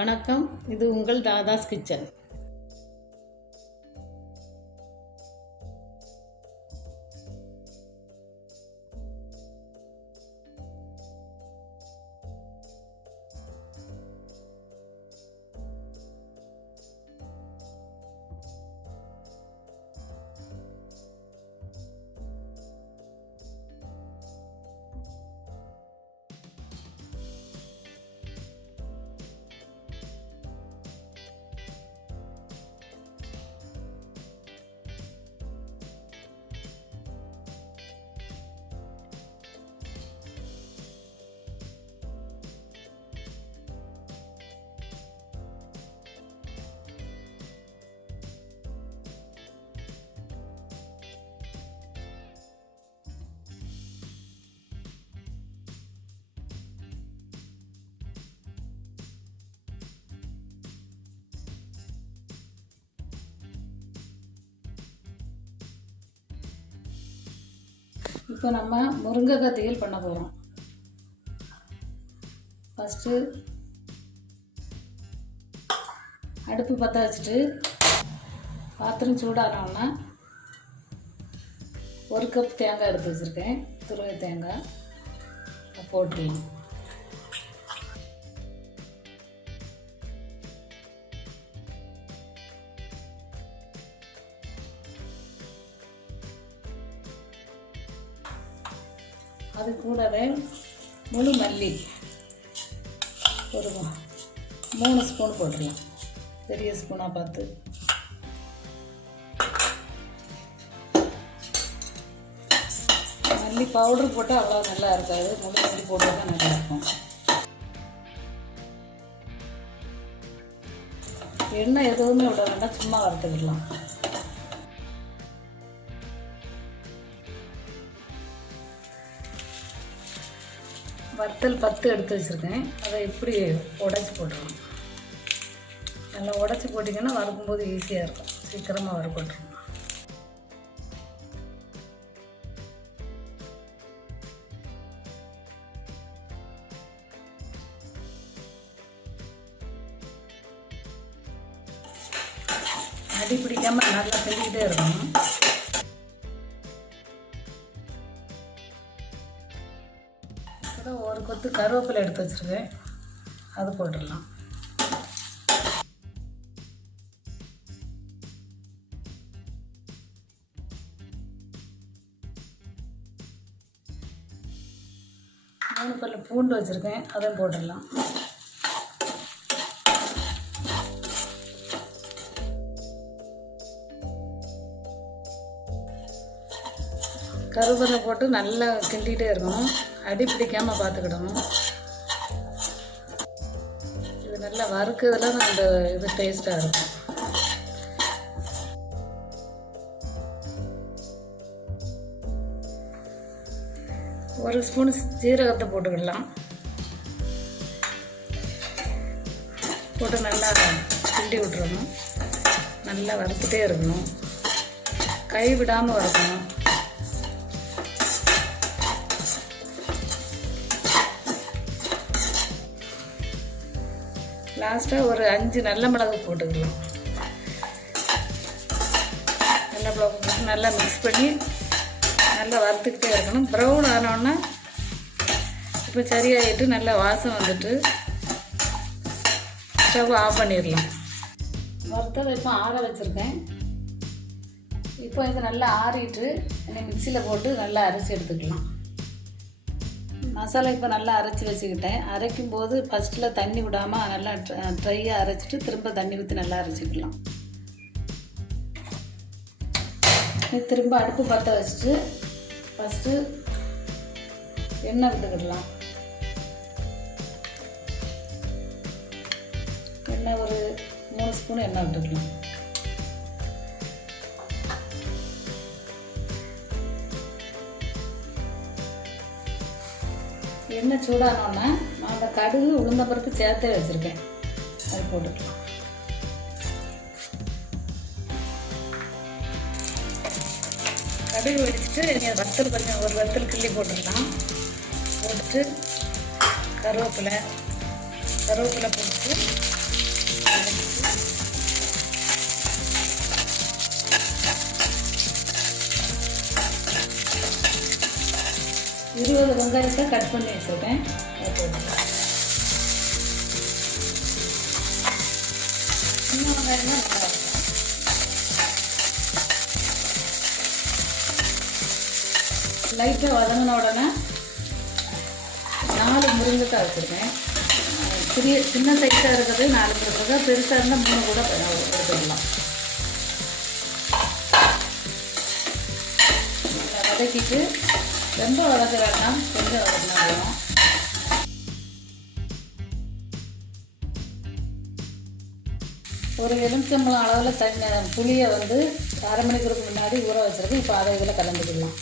வணக்கம், இது உங்கள் ராதாஸ் கிச்சன். இப்போ நம்ம முருங்கைக்காய் தீயல் பண்ண போகிறோம். ஃபஸ்ட்டு அடுப்பு பற்ற வச்சுட்டு பாத்திரம் சூடானோன்னா 1 கப் தேங்காய் எடுத்து வச்சுருக்கேன். துருவை தேங்காய் போட்டுக்கலாம். அது கூடவே முழு மல்லி ஒரு 3 ஸ்பூன் போட்டுடலாம், பெரிய ஸ்பூனாக பார்த்து. மல்லி பவுடர் போட்டால் அவ்வளோ நல்லா இருக்காது, முழு மல்லி போட்டால் தான் நல்லா இருக்கும். எண்ணெய் எதுவுமே விட வேண்டாம், சும்மா வறுத்துக்கிடலாம். வத்தல் 10 எடுத்து வச்சுருக்கேன். அதை இப்படி உடச்சி போட்டுருவோம். நல்லா உடச்சி போட்டிங்கன்னா வறுக்கும்போது ஈஸியாக இருக்கும், சீக்கிரமாக வறுப்பட்டுரும். அடி பிடிக்காமல் நல்லா செஞ்சுக்கிட்டே இருக்கணும். ஒரு கொத்து கருவேப்பிலை எடுத்து வச்சுருக்கேன், அது போட்டுடலாம். மூணு பல்லு பூண்டு வச்சுருக்கேன், அதையும் போட்டுடலாம். கருவேப்பிலை போட்டு நல்லா கிண்டிகிட்டே இருக்கணும், அடி பிடிக்காமல் பார்த்துக்கிடணும். இது நல்லா வறுக்கிறதுல தான் அந்த இது டேஸ்ட்டாக இருக்கும். ஒரு ஸ்பூன் ஜீரகத்தை போட்டுக்கிடலாம். போட்டு நல்லா கிண்டி விட்டுறணும். நல்லா வறுத்துட்டே இருக்கணும், கை விடாமல் வறுக்கணும். லாஸ்ட்டாக ஒரு 5 நல்ல மிளகு போட்டுக்கலாம். நல்ல மிளகு போட்டு நல்லா மிக்ஸ் பண்ணி நல்லா வறுத்துக்கிட்டே இருக்கணும். ப்ரௌன் ஆனோன்னா இப்போ சரியாகிட்டு நல்லா வாசம் வந்துட்டு ஸ்டவ் ஆஃப் பண்ணிடலாம். வறுத்ததை இப்போ ஆற வச்சுருக்கேன். இப்போ இது நல்லா ஆறிட்டு மிக்சியில் போட்டு நல்லா அரைச்சி எடுத்துக்கலாம். மசாலா இப்போ நல்லா அரைச்சி வச்சுக்கிட்டேன். அரைக்கும்போது ஃபஸ்ட்டில் தண்ணி விடாமல் நல்லா ட்ரையாக அரைச்சிட்டு திரும்ப தண்ணி ஊற்றி நல்லா அரைச்சிக்கலாம். திரும்ப அடுப்பு பற்ற வச்சுட்டு ஃபஸ்ட்டு எண்ணெய் விட்டுக்கிடலாம். எண்ணெய் ஒரு 3 ஸ்பூன் எண்ணெய் விட்டுக்கலாம். எண்ணெய் சூடானோன்னா நான் அந்த கடுகு உளுந்தம்பருப்பு சேர்த்தே வச்சுருக்கேன், அது போட்டுக்கலாம். கடுகு வெடிச்சிட்டு வத்தல் கொஞ்சம் ஒரு வத்தல் கிள்ளி போட்டுடலாம். போட்டுட்டு கருவேப்பிலை போட்டு 20 வெங்காயத்தை கட் பண்ணி வச்சுருக்கேன். சின்ன வெங்காயம் தான் நல்லா இருக்கும். லைட்டாக வதங்கின உடனே 4 முருங்கைக்காய் வச்சுருக்கேன். சின்ன சைஸாக இருக்கிறது 4 முருங்கைக்காய், பெருசாக இருந்தால் 3 கூட எடுத்துக்கலாம். வதக்கிட்டு ரொம்ப வதக்க வேண்டாம், கொஞ்சம் வதக்கினா போதும். ஒரு எலுமிச்சம்பழம் அளவில் புளியை வந்து 1/2 மணி நேரத்துக்கு முன்னாடி ஊற வச்சுருக்கு. இப்போ அதை இதில் கலந்துக்கலாம்.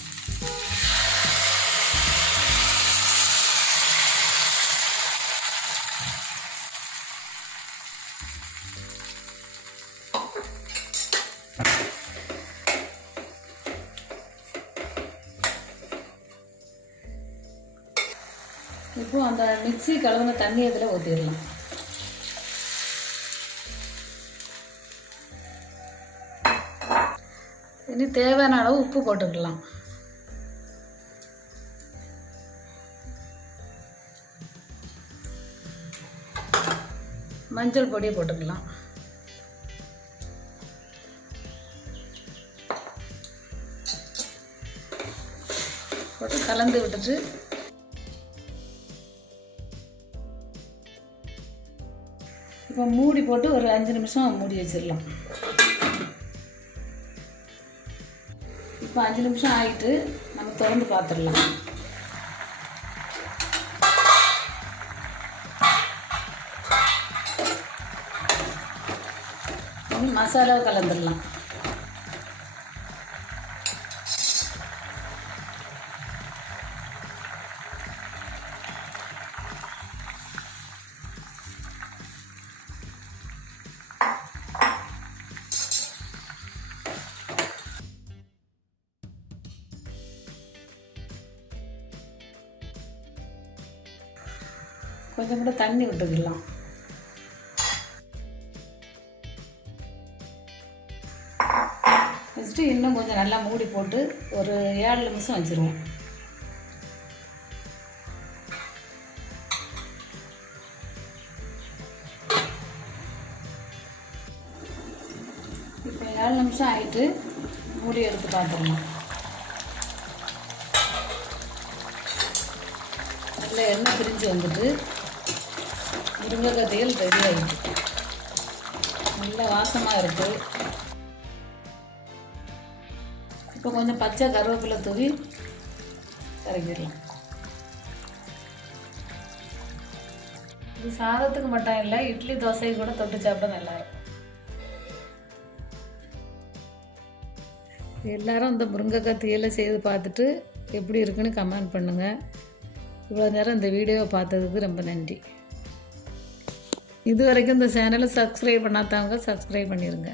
இப்போ அந்த மிக்ஸி கலந்த தண்ணி இதில் ஊற்றிடலாம். இனி தேவையான அளவு உப்பு போட்டுக்கலாம். மஞ்சள் பொடியை போட்டுக்கலாம். போட்டு கலந்து விட்டுட்டு இப்போ மூடி போட்டு ஒரு 5 நிமிஷம் மூடி வச்சிடலாம். இப்போ 5 நிமிஷம் ஆகிட்டு நம்ம திறந்து பார்த்துடலாம். மசாலாவை கலந்துடலாம். கொஞ்சம் கூட தண்ணி விட்டுக்கலாம். வச்சுட்டு இன்னும் கொஞ்சம் நல்லா மூடி போட்டு ஒரு 7 நிமிஷம் வச்சுருவோம். இப்போ 7 நிமிஷம் ஆகிட்டு மூடி எடுத்து பார்த்துடலாம். நல்லா எண்ணெய் பிரிஞ்சு வந்துட்டு முருங்கைக்காய் தேல் ரெடி ஆகிட்டு நல்லா வாசமாக இருக்குது. இப்போ கொஞ்சம் பச்சை கருவேப்பிலை தூவி இறக்கிடலாம். இது சாதத்துக்கு மட்டும் இல்லை, இட்லி தோசை கூட தொட்டு சாப்பிட நல்லாயிருக்கும். எல்லாரும் இந்த முருங்கைக்காய் தேலை செய்து பார்த்துட்டு எப்படி இருக்குன்னு கமெண்ட் பண்ணுங்கள். இவ்வளோ நேரம் இந்த வீடியோவை பார்த்ததுக்கு ரொம்ப நன்றி. இது வரைக்கும் இந்த சேனலை சப்ஸ்கிரைப் பண்ணாதவங்க சப்ஸ்கிரைப் பண்ணிடுங்க.